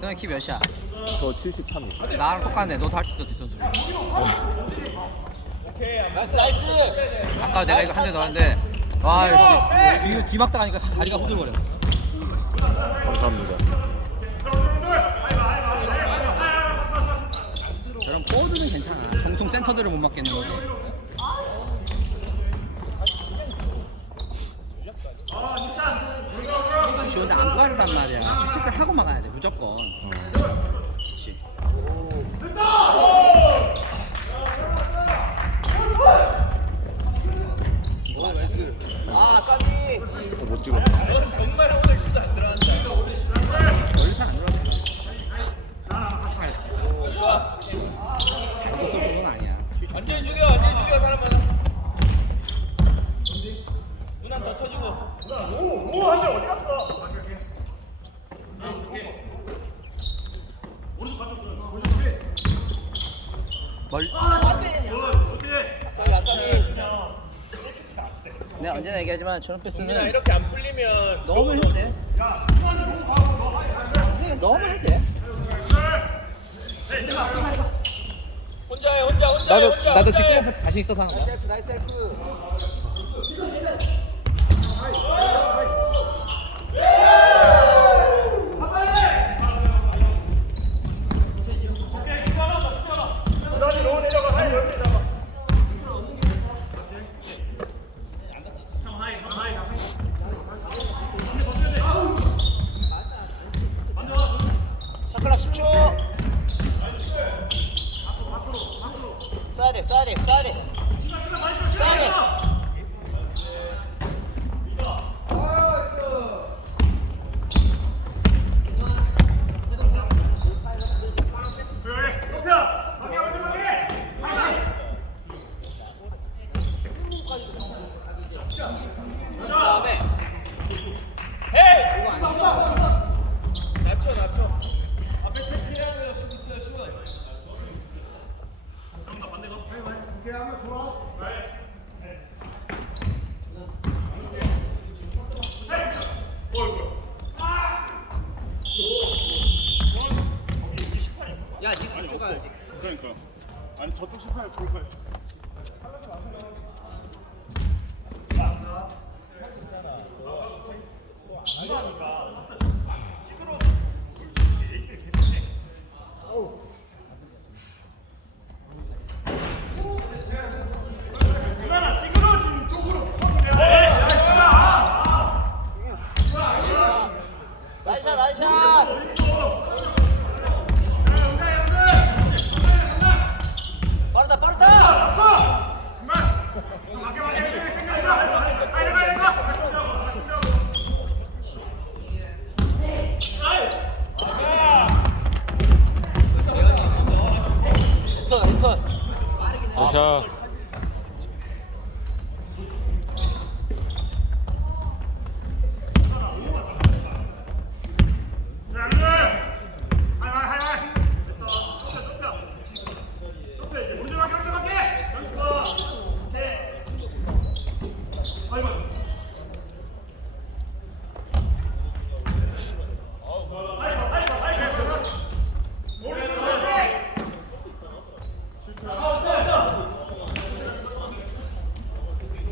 너네 키 몇이야? 저 73이요. 나랑 똑같네. 너도 할 수 있어 뒷선수비. 나이스 나이스. 아까 내가 이거 한 대 넣었는데 와 씨 뒤막다 가니까 다리가 후들거려. 감사합니다. 저런 포워드는 괜찮아. 정통 센터들을 못 맞겠는 거지. 근데 안 빠르단 말이야. 슈체크를 하고 막아야 돼 무조건. 그렇지. 오 나이스. 아 까비. 못 찍었어. 정말 오늘 진짜 안 들어간다. 원래 잘안 들어가. 이것도 그건 아니야. 완전 죽여 사람 많아. 누나 더 쳐주고. 멀. 내가 언제나 얘기하지만 저런 누나 패스는 이렇게 안 풀리면 너무 해도 돼. 너무 해도 돼. 혼자 해 혼자 해, 혼자 나도 혼자 해. 뒷공 패스 자신 있어서 하는 거야. 나이스 헬프. 샤클락 10초. 쏴야 돼. 그다음에 헤이! 낮춰. 야, 지금 이쪽 가야지. 그러니까. 아니 저쪽 심판을 좋을 거예요. 나이샷. 빠르다. 리턴. 여샤.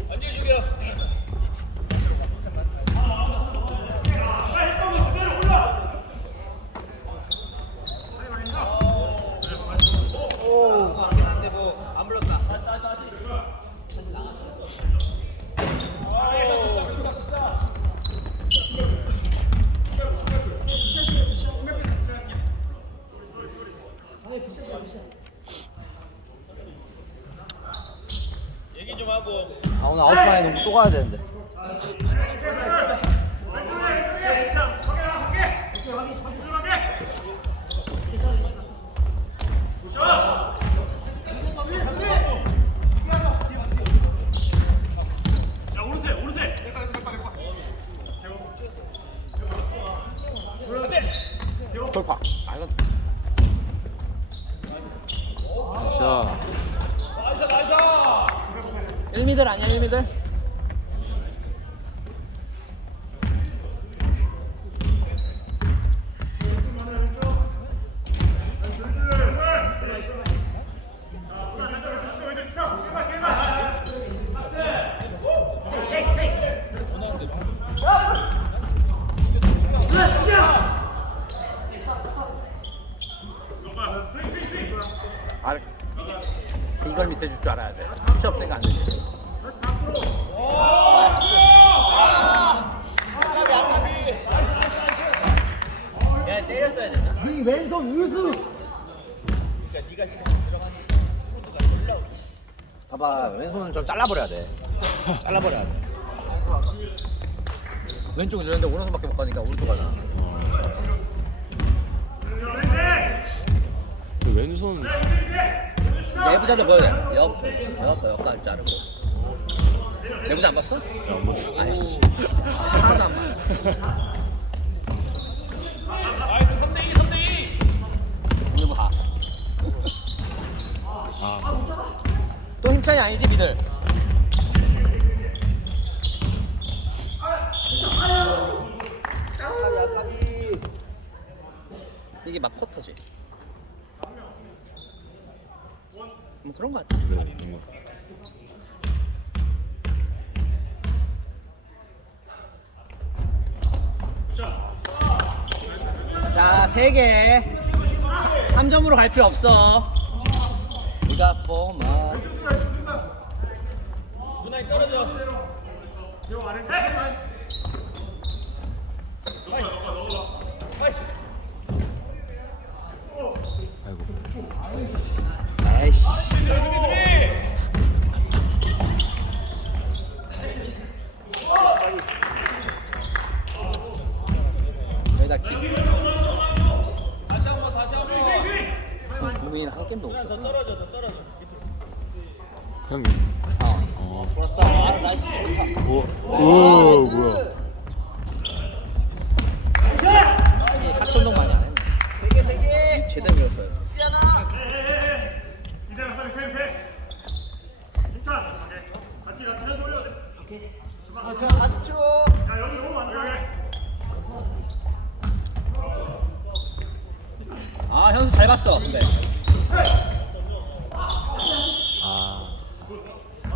완전히 죽여. 맞긴 한데 뭐 안 불렀다. 얘기 좀 하고. 아 오늘 아웃바에 너무 또 가야 되는데. 돌파. 아 이건 자. 1미들 아니야 1미들? 아, 이걸 밑에 줄 줄 알아야 돼. 슛이 없으니까 안 되지. 야 때렸어야 된다. 이 왼손 우수. 그러니까 네가 지금 들어가는 코드가 올라오고. 봐봐, 왼손은 좀 잘라버려야 돼. 잘라버려야 돼. 왼쪽 이러는데 오른손밖에 못 가니까 오른쪽 가잖아. 그 왼손 내부자들 보여야 돼. 여서 옆까지 자르고. 내부자 안 봤어? 안 봤어. 아이씨. 하나도 안 봐. 나이스 3대2 3대2. 오늘 뭐 하. 아, 또 힘차이 아니지, 미들? 이게 막 쿼터지. 뭐 그런 거 같아. 네, 그런 거. 자, 3개. 3점으로 갈 필요 없어. 우리가 포마. 문화이 떨어져. 아이고. 에이씨. 여기다 키. 다시 한번. 국민 한 게임도 못 더 쳤구나. 떨어져 더 떨어져. 형이. 어. 어. 나이스 좋다. 오, 뭐야? 아니 하체 운동 많이 안 했네. 3개. 제대로 배웠어요. 아 현수 잘 봤어. 근데 아,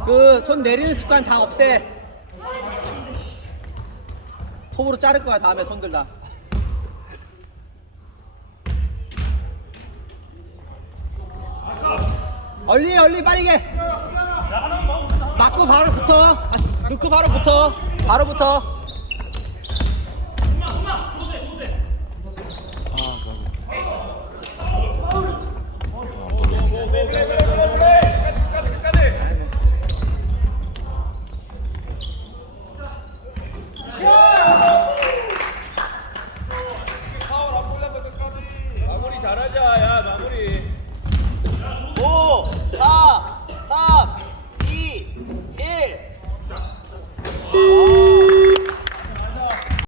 그 손 내리는 습관 다 없애. 톱으로 자를 거야 다음에 손들 다. 얼리 빠르게. 맞고 바로 붙어. 넣고 바로 붙어. 바로 붙어.